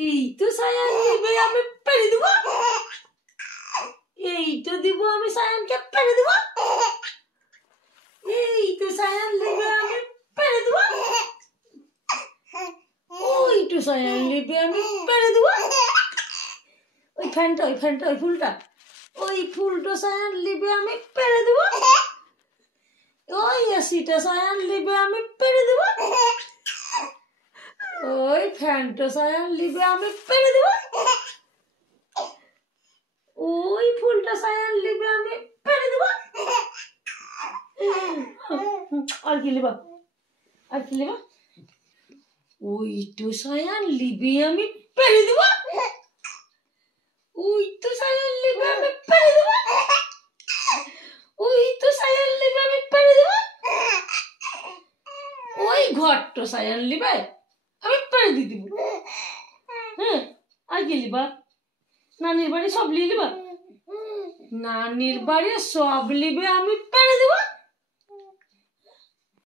এই তো সায়ান লিবে আমি পেরে দেব এই তো দিব আমি সায়ানকে পেরে দেব এই তো সায়ান লিবে আমি পেরে দেব ওই তো সায়ান লিবে আমি পেরে দেব ওই ফ্যানটা ওই ফুলটা ওই ফুলটা সায়ান লিবে আমি পেরে দেব ওই এসিটা সায়ান লিবে আমি পেরে দেব ওই ফ্যানটা সায়ান লিবে আমি পেরে দেব ওই ফুলটা সায়ান লিবে আমি পেরে দেব আর কি লিবা ওই তো সায়ান লিবে আমি পেরে দেব ওই তো সায়ান লিবে আমি পেরে দেব ওই তো সায়ান লিবে আমি পেরে দেব ওই ঘরটা সায়ান লিবে আমি পেরে দিয়ে দিব হ্যাঁ আর কি লিবা নানির বাড়ি সব লিবা নানির বাড়ি সব লিবে আমি পেরে দেব